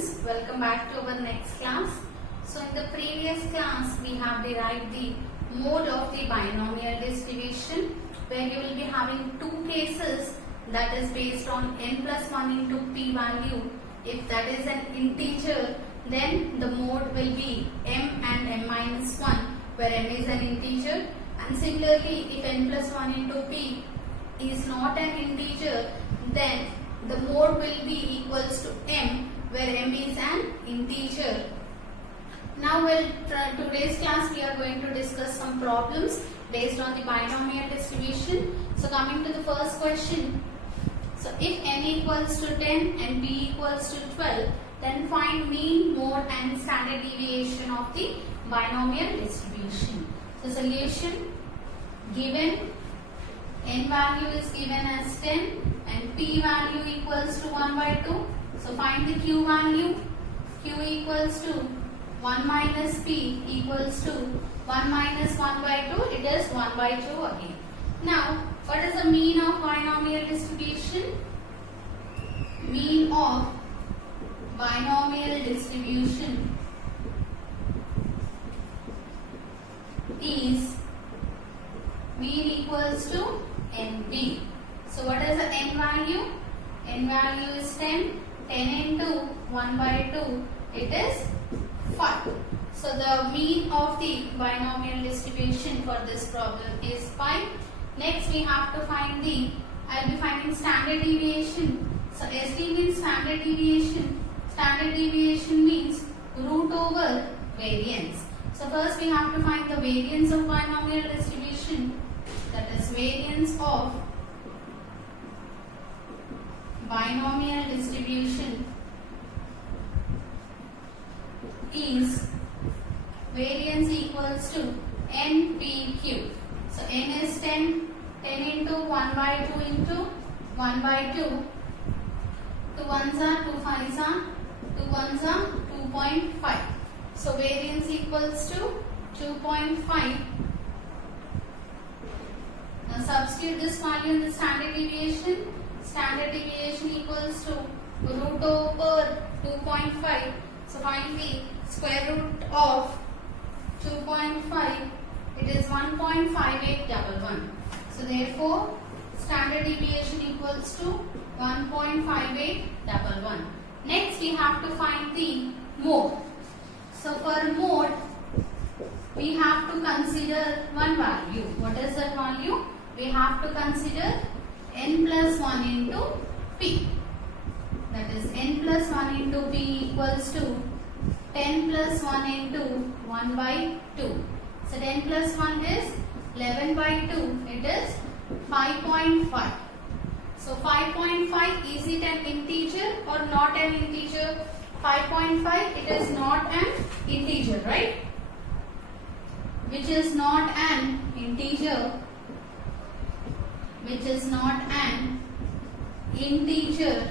students, welcome back to our next class. So in the previous class we have derived the mode of the binomial distribution where you will be having two cases, that is based on n plus 1 into p value. If that is an integer, then the mode will be m and m minus 1 where m is an integer, and similarly if n plus 1 into p is not an integer, then the mode will be equals to m where m is an integer. Now today's class we are going to discuss some problems based on the binomial distribution. So coming to the first question. So if n equals to 10 and p equals to 12, then find mean, mode and standard deviation of the binomial distribution. So solution, given n value is given as 10 and p value equals to 1 by 2. So find the q value. Q equals to 1 minus p equals to 1 minus 1 by 2. It is 1 by 2 again. Now, what is the mean of binomial distribution? Mean of binomial distribution is mean equals to np. So what is the n value? N value is 10. 10 into 1 by 2, it is 5. So the mean of the binomial distribution for this problem is 5. Next we have to find I will be finding standard deviation. So SD means standard deviation. Standard deviation means root over variance. So first we have to find the variance of binomial distribution, that is variance of binomial distribution is variance equals to npq. So n is 10, 10 into 1 by 2 into 1 by 2. 2 ones are 2 fives are 2 ones are 2.5. So variance equals to 2.5. Now substitute this value in the standard deviation. Standard deviation equals to root over 2.5. So find the square root of 2.5. It is 1.5811. So therefore, standard deviation equals to 1.5811. Next, we have to find the mode. So for mode, we have to consider one value. What is that value? We have to consider n plus 1 into p. That is n plus 1 into p equals to 10 plus 1 into 1 by 2. So 10 plus 1 is 11 by 2. It is 5.5. So 5.5, is it an integer or not an integer? 5.5, it is not an integer, right? Which is not an integer. Which is not an integer.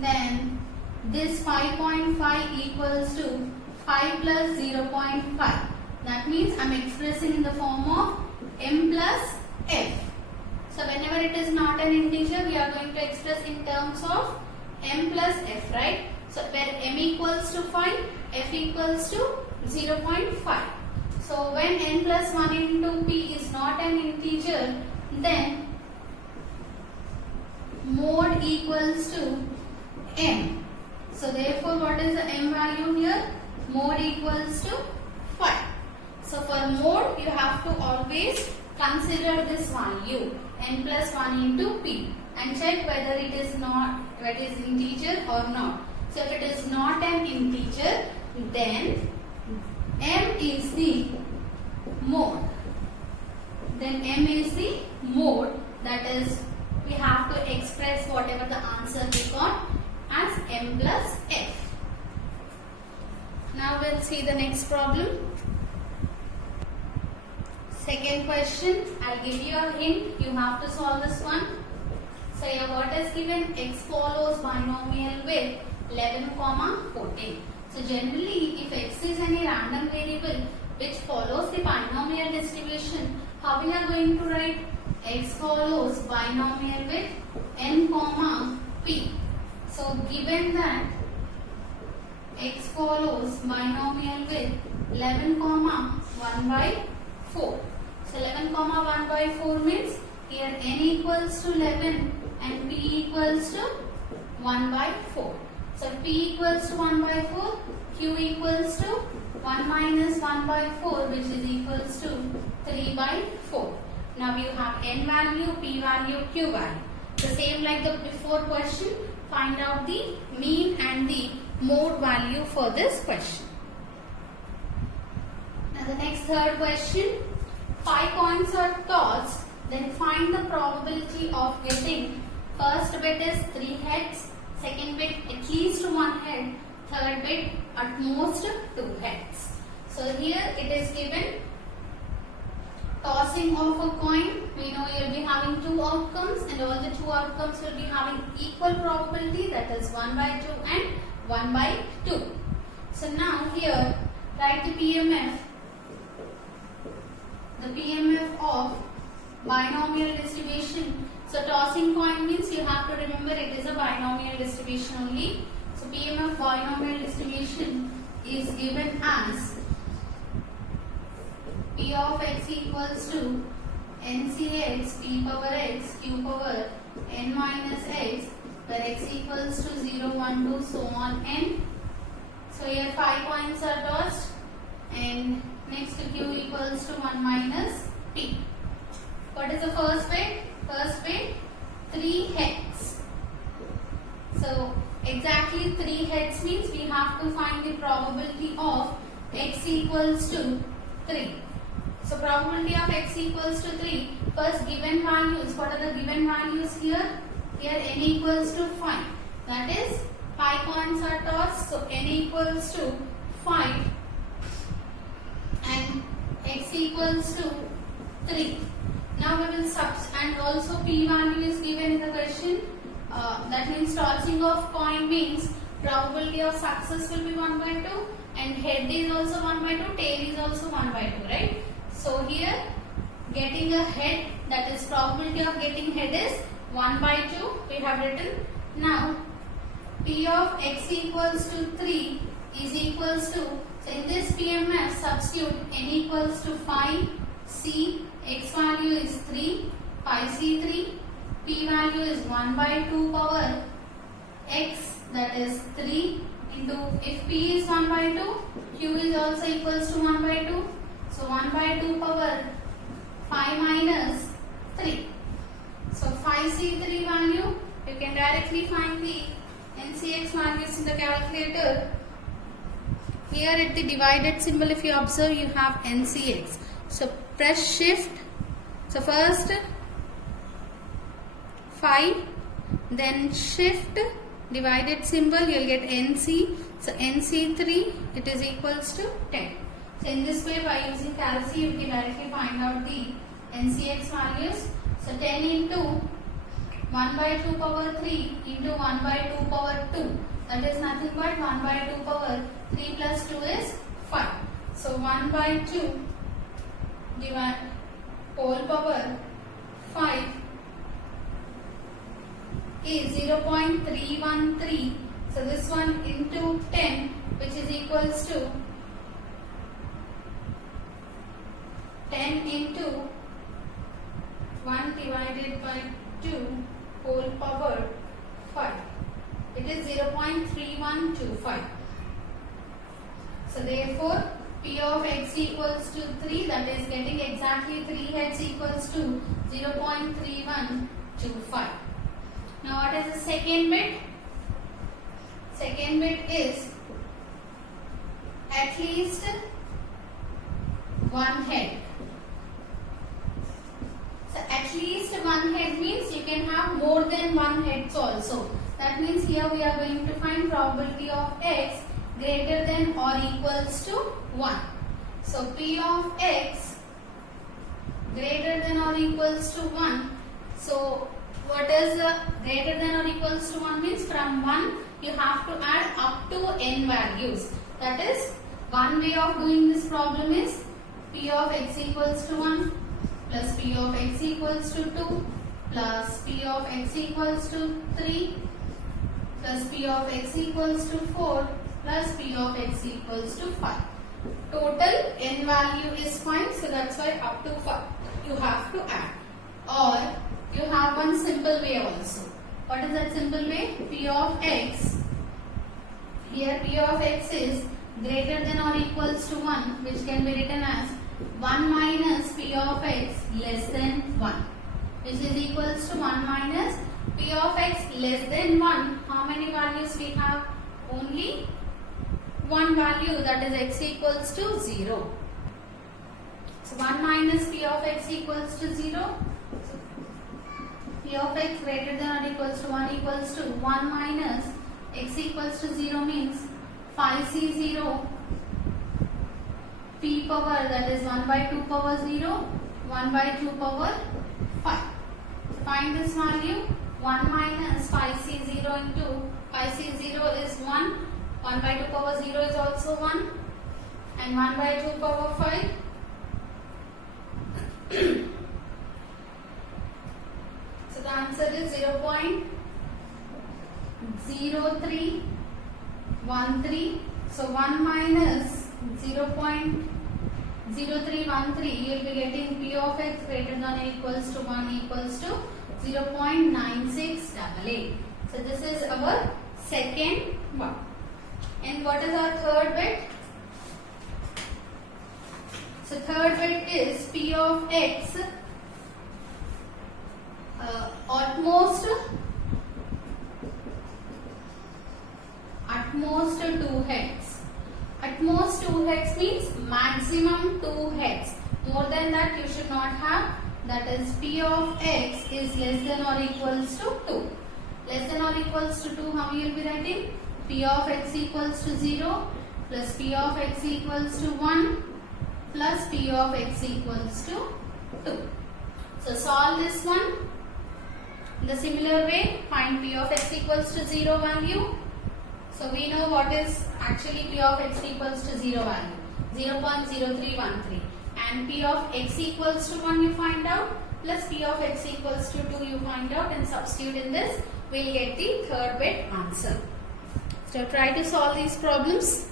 Then this 5.5 equals to 5 plus 0.5. That means I am expressing in the form of m plus f. So whenever it is not an integer, we are going to express in terms of m plus f, right? So where m equals to 5, f equals to 0.5. So when n plus 1 into p is not an integer, then mode equals to m. So therefore, what is the m value here? Mode equals to 5. So for mode, you have to always consider this value n plus 1 into p and check whether it is integer or not. So if it is not an integer, then m is the mode. Then m is the mode, that is we have to express whatever the answer we got as m plus f. Now we'll see the next problem. Second question, I'll give you a hint. You have to solve this one. So here what is given? X follows binomial with 11, 14. So generally, if x is any random variable which follows the binomial distribution, how we are going to write? X follows binomial with n, p. So given that x follows binomial with 11 comma 1 by 4. So 11 comma 1 by 4 means here n equals to 11 and p equals to 1 by 4. So if p equals to 1 by 4, q equals to 1 minus 1 by 4, which is equals to 3 by 4. Now you have n value, p value, q value. The same like the before question, find out the mean and the mode value for this question. Now the next third question, 5 coins are tossed, then find the probability of getting first bit is 3 heads, second bit at least 1 head, third bit at most 2 heads. So here it is given tossing of a coin. We know you will be having 2 outcomes and all the 2 outcomes will be having equal probability, that is 1 by 2 and 1 by 2. So now here write the PMF. The PMF of binomial distribution. So tossing coin means you have to remember it is a binomial distribution only. So PMF binomial distribution is given as P of x equals to NCx p power x q power n minus x, where x equals to 0, 1, 2, so on n. So here 5 coins are tossed and next q equals to 1 minus p. What is the first bit? First bit 3 heads. So exactly 3 heads means we have to find the probability of x equals to 3. So probability of x equals to 3. First given values. What are the given values here? Here n equals to 5. That is 5 coins are tossed. So n equals to 5 and x equals to 3. Now we will and also p value is given in the question. That means tossing of coin means probability of success will be 1 by 2 and head is also 1 by 2, tail is also 1 by 2, right? So here getting a head, that is probability of getting head is 1 by 2 we have written. Now p of x equals to 3 is equals to, so in this PMF substitute n equals to 5 c, x value is 3, 5c3, p value is 1 by 2 power x, that is 3 into, if p is 1 by 2, q is also equals to 1 by 2. So 1 by 2 power 5 minus 3. So 5c3 value, you can directly find the NCx values in the calculator. Here at the divided symbol, if you observe, you have NCx. So press shift. So first 5, then shift, divided symbol, you will get NC. So NC3, it is equals to 10. So in this way, by using calc, you can directly find out the NCx values. So 10 into 1 by 2 power 3 into 1 by 2 power 2. That is nothing but 1 by 2 power 3 plus 2 is 5. So 1 by 2 divide whole power 5 is 0.313. So this one into 10, which is equals to 10 into 1 divided by 2 whole power 5. It is 0.3125. So therefore, p of x equals to 3, that is getting exactly 3 heads equals to 0.3125. Now what is the second bit? Second bit is at least 1 head. So at least 1 head means you can have more than 1 heads also. That means here we are going to find probability of x greater than or equals to 1. So p of x greater than or equals to 1. So what is greater than or equals to 1 means from 1 you have to add up to n values. That is, one way of doing this problem is p of x equals to 1 plus p of x equals to 2 plus p of x equals to 3 plus p of x equals to 4 plus P of x equals to 5. Total n value is 5, so that's why up to 5 you have to add. Or you have one simple way also. What is that simple way? P of x. Here P of x is greater than or equals to 1, which can be written as 1 minus P of x less than 1, which is equals to 1 minus P of x less than 1. How many values we have? Only one value, that is x equals to 0. So 1 minus P of x equals to 0. So P of x greater than or equals to 1 equals to 1 minus x equals to 0 means 5c0 p power, that is 1 by 2 power 0, 1 by 2 power 5. So find this value. 1 minus 5c0 into 5c0 is 1. 1 by 2 power 0 is also 1. And 1 by 2 power 5. So the answer is 0.0313. So 1 minus 0.0313, you will be getting P of x greater than or equals to 1 equals to 0.9688. So this is our second one. And what is our third bit? So third bit is P of x utmost 2 heads. Atmost 2 heads means maximum 2 heads. More than that you should not have. That is P of x is less than or equals to 2. Less than or equals to 2, how you will be writing? P of x equals to 0 plus P of x equals to 1 plus P of x equals to 2. So solve this one. In the similar way, find P of x equals to 0 value. So we know what is actually P of x equals to 0 value, 0.0313. And P of x equals to 1 you find out, plus P of x equals to 2 you find out, and substitute in this, we will get the third bit answer. So try to solve these problems.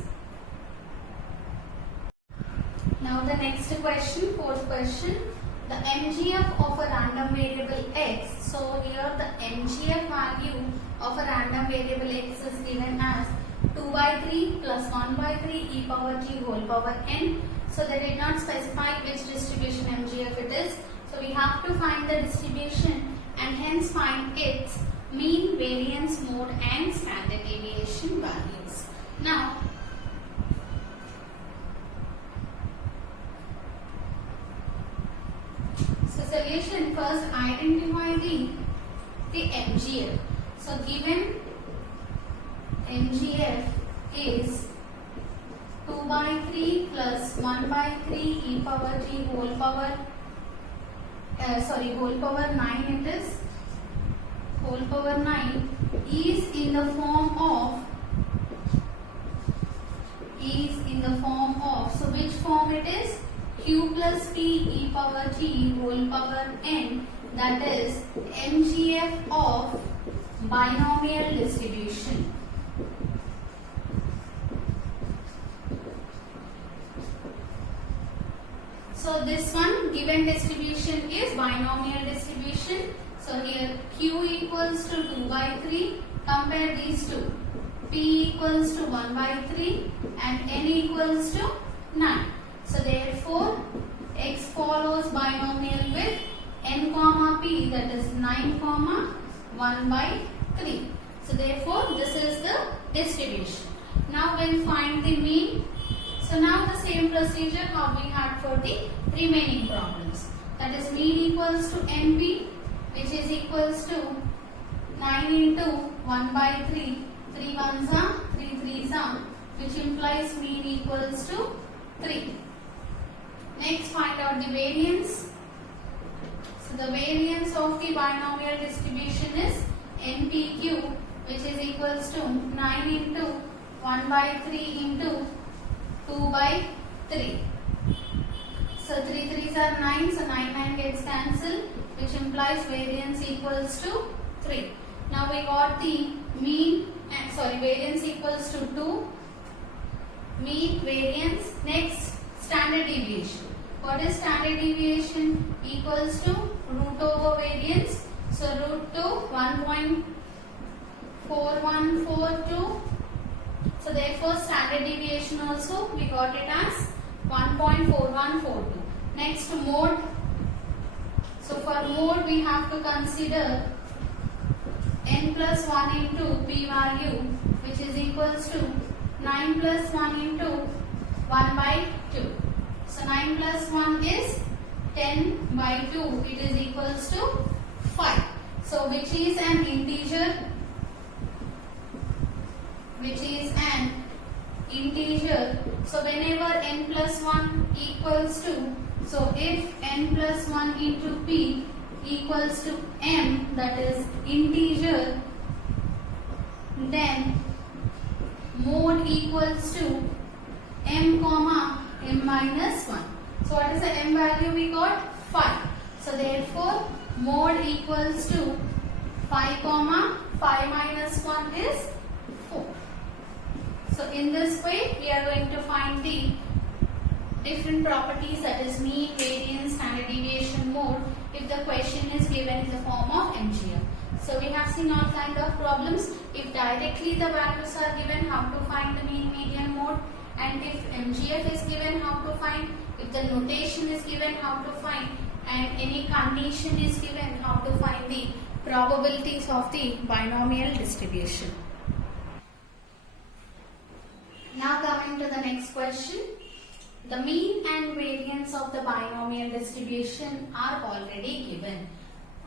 Now the next question, fourth question. The MGF of a random variable x. So here the MGF value of a random variable x is given as 2 by 3 plus 1 by 3 e power t whole power n. So they did not specify which distribution MGF it is. So we have to find the distribution and hence find its mean, variance, mode and standard deviation values. Now solution, first identify the MGF. So given MGF is 2 by 3 plus 1 by 3 e power t whole power whole power 9 it is, whole power 9 is in the form of so which form it is? Q plus P e power t whole power n, that is MGF of binomial distribution. So this one given distribution is binomial distribution. So here Q equals to 2 by 3, compare these two. P equals to 1 by 3 and n equals to 9. So therefore x follows binomial with n comma p, that is 9 comma 1 by 3. So therefore this is the distribution. Now we'll find the mean. So now the same procedure how we had for the remaining problems. That is mean equals to np, which is equals to 9 into 1 by 3, 3 ones are 3 threes are, which implies mean equals to 3. Next find out the variance. So the variance of the binomial distribution is NPQ, which is equals to 9 into 1 by 3 into 2 by 3. So 3 threes are 9, so 9 gets cancelled, which implies variance equals to 3. Now we got the mean, variance equals to 2. standard deviation equals to root over variance. So root 2 1.4142. So therefore standard deviation also we got it as 1.4142. Next mode. So for mode we have to consider n plus 1 into p value, which is equals to 9 plus 1 into 1 by 2. So 9 plus 1 is 10 by 2. It is equals to 5. So which is an integer? So whenever n plus 1 equals to, so if n plus 1 into p equals to m, that is integer, then mode equals to m comma m minus 1. So what is the m value we got? 5. So therefore mode equals to 5 comma 5 minus 1 is 4. So in this way we are going to find the different properties, that is mean, variance, standard deviation, mode, if the question is given in the form of MGF. So we have seen all kind of problems. If directly the values are given, how to find the mean, median, mode, and if MGF is given, how to find, if the notation is given, how to find, and any condition is given, how to find the probabilities of the binomial distribution. Now coming to the next question. The mean and variance of the binomial distribution are already given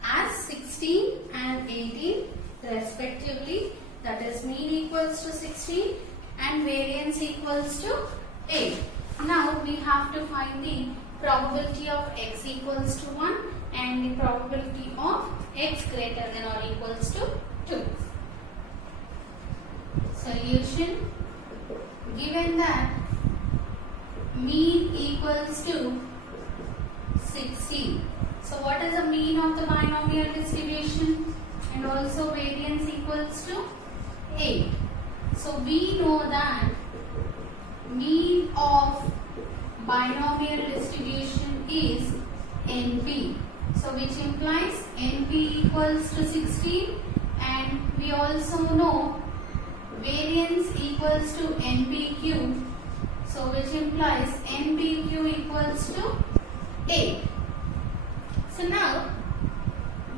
as 16 and 18 respectively, that is mean equals to 16 and variance equals to 8. Now we have to find the probability of x equals to 1 and the probability of x greater than or equals to 2. Solution. Given that mean equals to 16. So what is the mean of the binomial distribution? And also variance equals to 8. So we know that mean of binomial distribution is NP. So which implies NP equals to 16, and we also know variance equals to NPQ. So which implies NPQ equals to 8. So now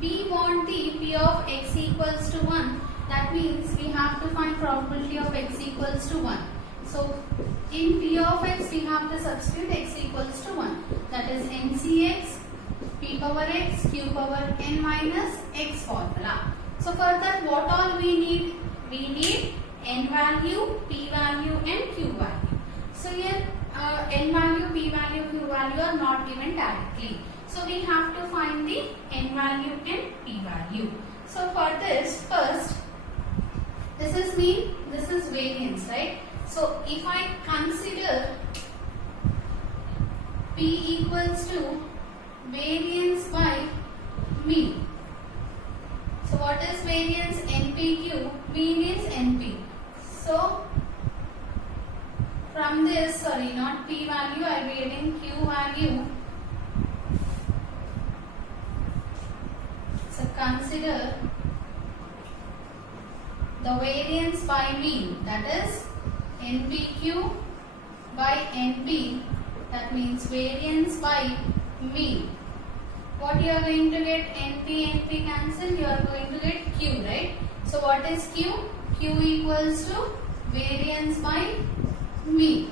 we want the P of x equals to 1. That means we have to find probability of x equals to 1. So in P of x we have to substitute x equals to 1. That is NCX, P power x, Q power n minus x formula. So for that what all we need? We need n value, p value and q value. So here n value, p value, q value are not given directly. So we have to find the n value and p value. So for this, first, this is mean, this is variance, right? So if I consider p equals to variance by mean. So what is variance? NPQ, mean is NP. So from this, sorry, not p value, I am getting q value. So consider the variance by mean, that is NPQ by NP, that means variance by mean. What you are going to get? NP cancel, you are going to get q, right? So what is q? Q equals to variance by mean.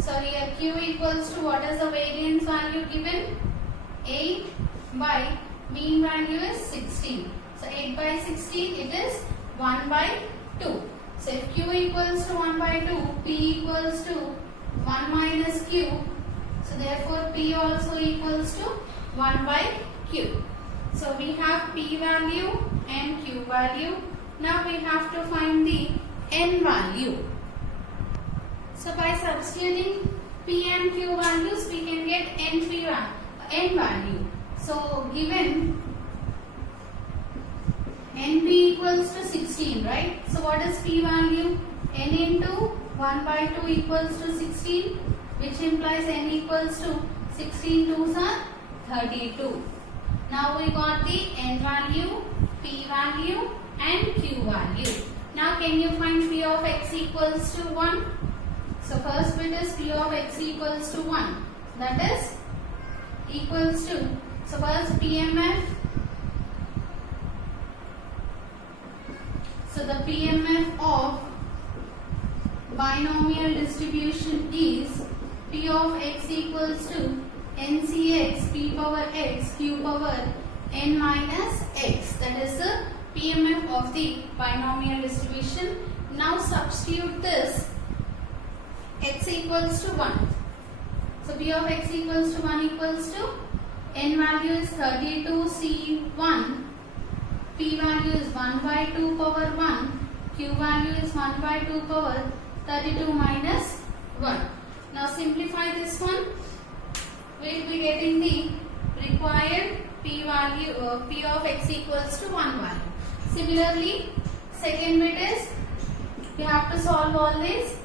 So here q equals to, what is the variance value given? 8 by mean value is 16. So 8 by 16, it is 1 by 2. So if q equals to 1 by 2, p equals to 1 minus q. So therefore p also equals to 1 by q. So we have p value and q value. Now we have to find the n value. So by substituting p and q values, we can get n value. So given np equals to 16, right? So what is p value? N into 1 by 2 equals to 16, which implies n equals to 16 twos are 32. Now we got the n value, p value and q value. Now can you find p of x equals to 1? So first bit is p of x equals to 1. That is equals to, so first PMF. So the PMF of binomial distribution is p of x equals to NCX p power x q power n minus x. That is the PMF of the binomial distribution. Now substitute this x equals to 1. So p of x equals to 1 equals to n value is 32 C1, p value is 1 by 2 power 1, q value is 1 by 2 power 32 minus 1. Now simplify this one. We will be getting the required p value, p of x equals to 1 value. Similarly, second bit is we have to solve all this.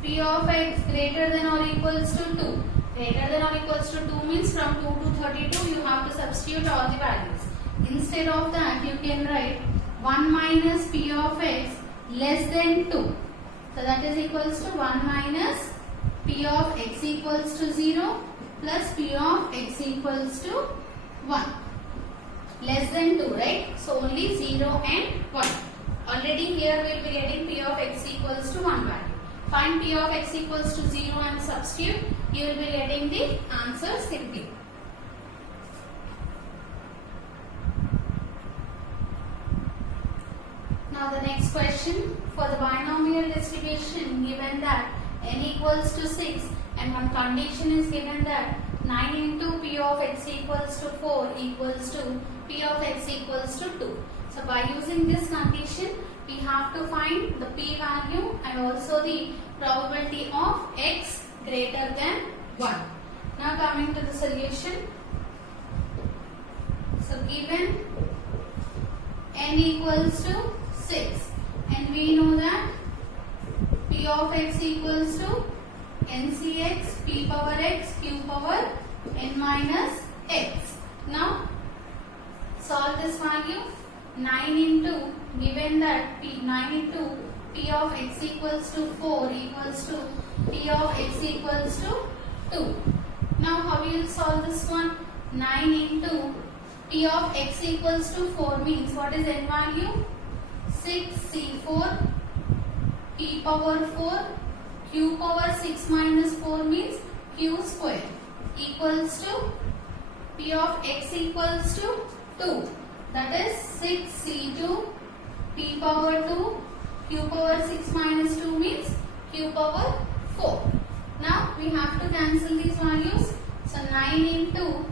P of x greater than or equals to 2. Greater than or equals to 2 means from 2 to 32 you have to substitute all the values. Instead of that you can write 1 minus p of x less than 2. So that is equals to 1 minus p of x equals to 0 plus p of x equals to 1. Less than 2, right? So only 0 and 1. Already here we will be getting p of x equals to 1 value. Find p of x equals to 0 and substitute. You will be getting the answer simply. Now the next question, for the binomial distribution given that n equals to 6 and one condition is given that 9 into p of x equals to 4 equals to p of x equals to 2. So by using this condition we have to find the p value and also the probability of x greater than 1. Now coming to the solution. So given n equals to 6 and we know that p of x equals to NCX p power x q power n minus x. Now solve this value. 9 into, given that 9 into p of x equals to 4 equals to p of x equals to 2. Now how we will solve this one? 9 into p of x equals to 4 means what is n value? 6c4 p power 4 q power 6 minus 4 means q square equals to p of x equals to 2. That is 6c2 p power 2 q power 6 minus 2 means q power 4. Now we have to cancel these values. So 9 into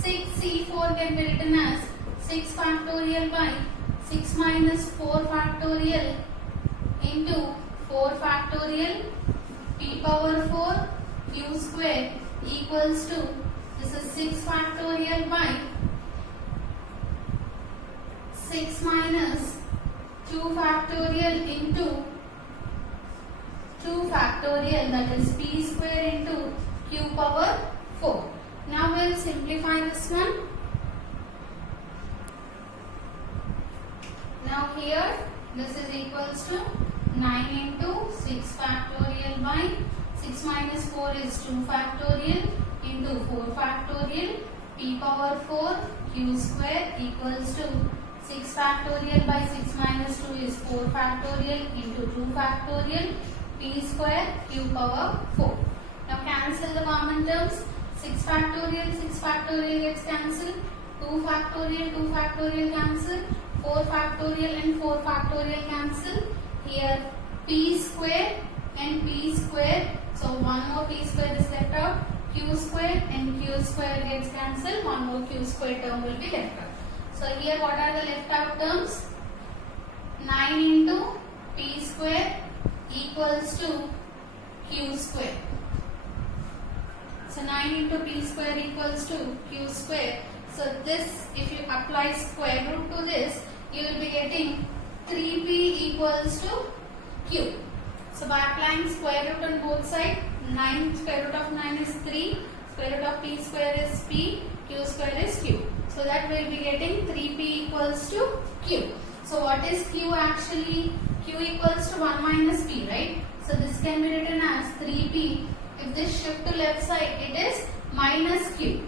6c4 can be written as 6 factorial by 6 minus 4 factorial into 4 factorial p power 4 q square equals to, this is 6 factorial by 6 minus 2 factorial into 2 factorial, that is p square into q power 4. Now we will simplify this one. Now here this is equals to 9 into 6 factorial by 6 minus 4 is 2 factorial into 4 factorial p power 4 q square equals to 6 factorial by 6 minus 2 is 4 factorial into 2 factorial p square q power 4. Now cancel the common terms. 6 factorial gets cancelled. 2 factorial cancel. 4 factorial and 4 factorial cancel. Here p square and p square. So one more p square is left out. Q square and q square gets cancelled. One more q square term will be left out. So here what are the left out terms? 9 into p square equals to q square. So 9 into p square equals to q square. So this, if you apply square root to this, you will be getting 3p equals to q. So by applying square root on both sides, 9 square root of 9 is 3. Square root of p square is p, q square is q. So that we will be getting 3p equals to q. So what is q actually? Q equals to 1 minus p, right? So this can be written as 3p. If this shift to left side, it is minus q.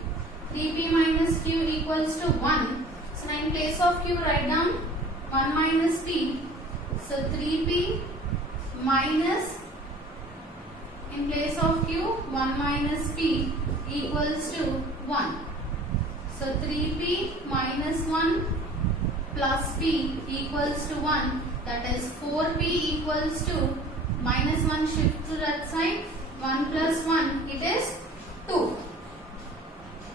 3p minus q equals to 1. So now in place of q, write down 1 minus p. So 3p minus, in place of q, 1 minus p equals to 1. So 3p minus 1 plus p equals to 1. That is 4p equals to minus 1 shift to that side. 1 plus 1, it is 2.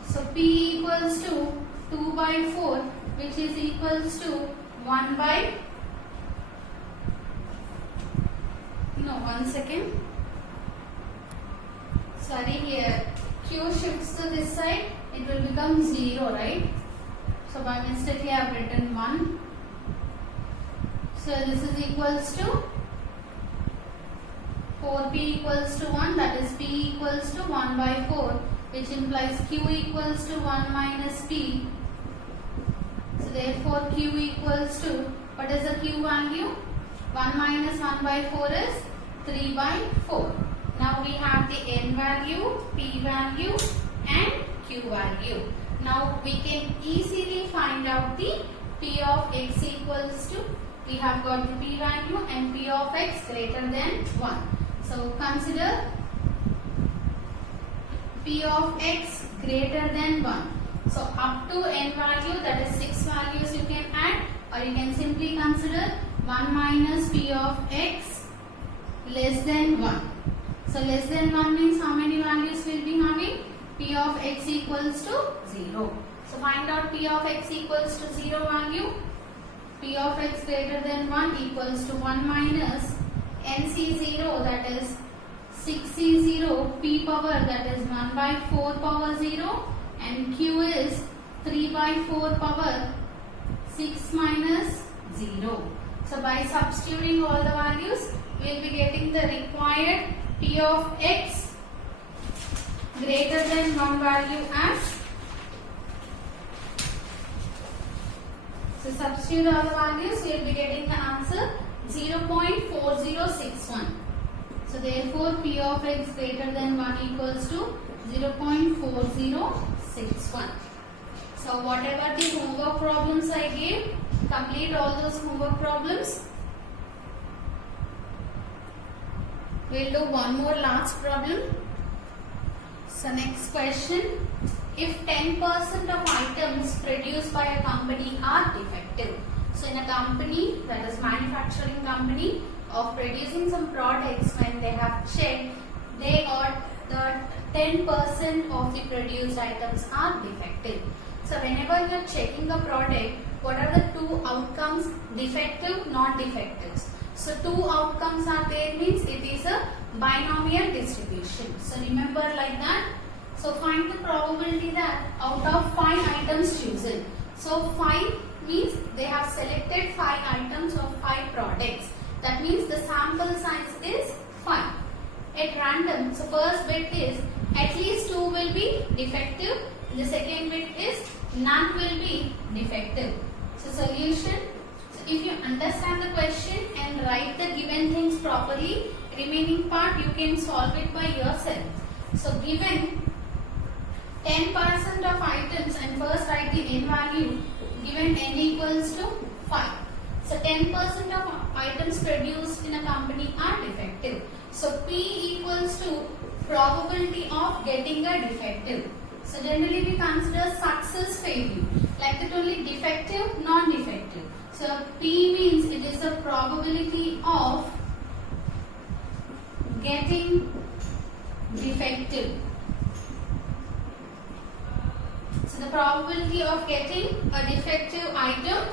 So p equals to 2 by 4, which is equals to 1 by, no, 1 second. Sorry, here q shifts to this side, it will become 0, right? So by mistake I have written 1. So this is equals to 4p equals to 1, that is p equals to 1 by 4, which implies q equals to 1 minus p. So therefore q equals to, what is the q value? 1 minus 1 by 4 is 3 by 4. Now we have the n value, p value and q value. Now we can easily find out the p of x equals to, we have got the p value and p of x greater than 1. So consider p of x greater than 1. So up to n value, that is 6 values you can add, or you can simply consider 1 minus p of x less than 1. So less than 1 means how many values will be having? P of x equals to 0. So find out p of x equals to 0 value. P of x greater than 1 equals to 1 minus NC0, that is 6C0, P power, that is 1 by 4 power 0, and Q is 3 by 4 power 6 minus 0. So by substituting all the values, we will be getting the required P of x greater than 1 value as, so substitute all the values, we will be getting the answer 0.4061. So therefore P of x greater than 1 equals to 0.4061. So whatever the homework problems I gave, complete all those homework problems. We will do one more last problem. So next question. If 10% of items produced by a company are defective. So in a company, that is manufacturing company, of producing some products, when they have checked, they got the 10% of the produced items are defective. So whenever you are checking a product, what are the two outcomes? Defective, non-defectives. So two outcomes are there, means it is a binomial distribution. So remember like that. So find the probability that out of 5 items chosen. So 5 means they have selected 5 items of 5 products. That means the sample size is 5. At random, so first bit is at least 2 will be defective. The second bit is none will be defective. So solution. So if you understand the question and write the given things properly, remaining part you can solve it by yourself. So given 10% of items, and first write the n value, given n equals to 5. So 10% of items produced in a company are defective. So P equals to probability of getting a defective. So generally we consider success failure. Like that only defective, non-defective. So P means it is the probability of getting defective. So the probability of getting a defective item,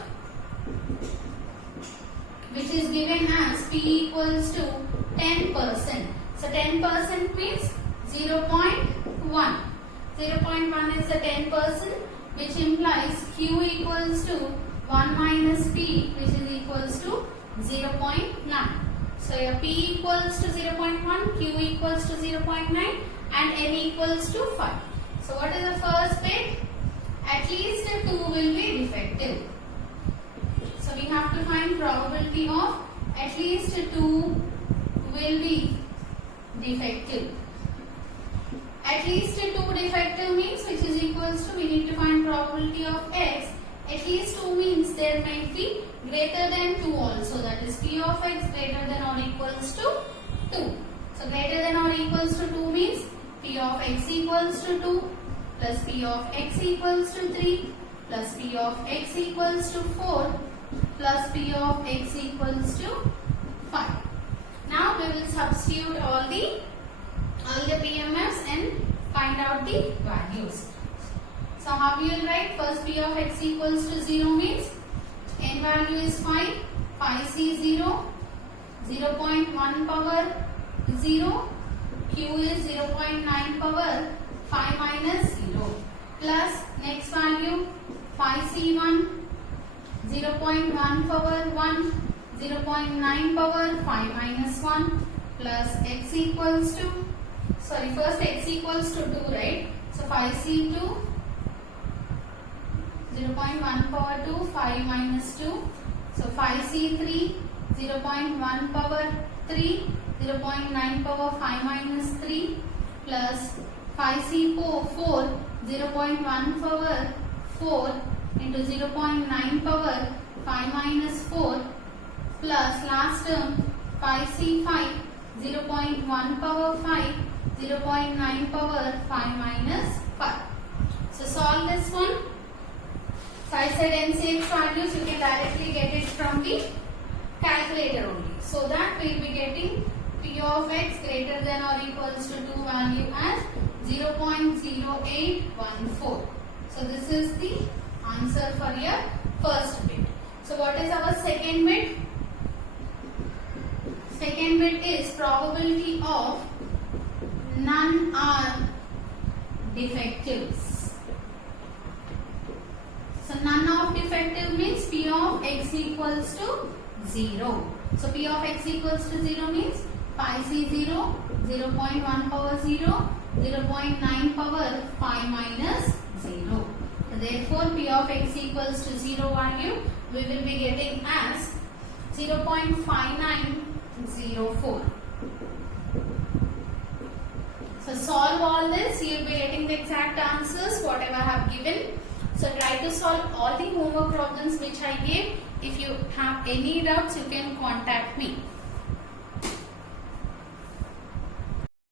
which is given as P equals to 10%. So 10% means 0.1. 0.1 is the 10%, which implies Q equals to 1 minus P, which is equals to 0.9. So your P equals to 0.1, Q equals to 0.9 and N equals to 5. So what is the first bit? At least 2 will be defective. So we have to find probability of at least 2 will be defective. At least 2 defective means which is equals to, we need to find probability of x. At least 2 means there might be greater than 2 also, that is p of x greater than or equals to 2. So greater than or equals to 2 means p of x equals to 2 plus p of x equals to 3 plus p of x equals to 4 plus p of x equals to 5. Now we will substitute all the PMFs and find out the values. So how we will write? First p of x equals to 0 means n value is 5, 5c 0, 0.1 power 0, q is 0.9 power 5 minus 0 plus next value 5c1, 0.1 power 1, 0.9 power 5 minus 1 plus x equals to, sorry, first x equals to 2, right? So 5c2, 0.1 power 2, 5 minus 2. So 5c3, 0.1 power 3, 0.9 power 5 minus 3 plus 5c4, 0.1 power 4 into 0.9 power 5 minus 4 plus last term 5c5, 0.1 power 5, 0.9 power 5 minus 5. So solve this one. So I said NCX values, you can directly get it from the calculator only. So that we will be getting p of x greater than or equals to 2 value as 0.0814. So this is the answer for your first bit. So what is our second bit? Second bit is probability of none are defectives. So none of defective means p of x equals to 0. So p of x equals to 0 means 5c0, 0.1 power 0, 0.9 power 5 minus 0. So therefore p of x equals to 0 value we will be getting as 0.5904. So solve all this, you will be getting the exact answers whatever I have given. So try to solve all the homework problems which I gave. If you have any doubts, you can contact me.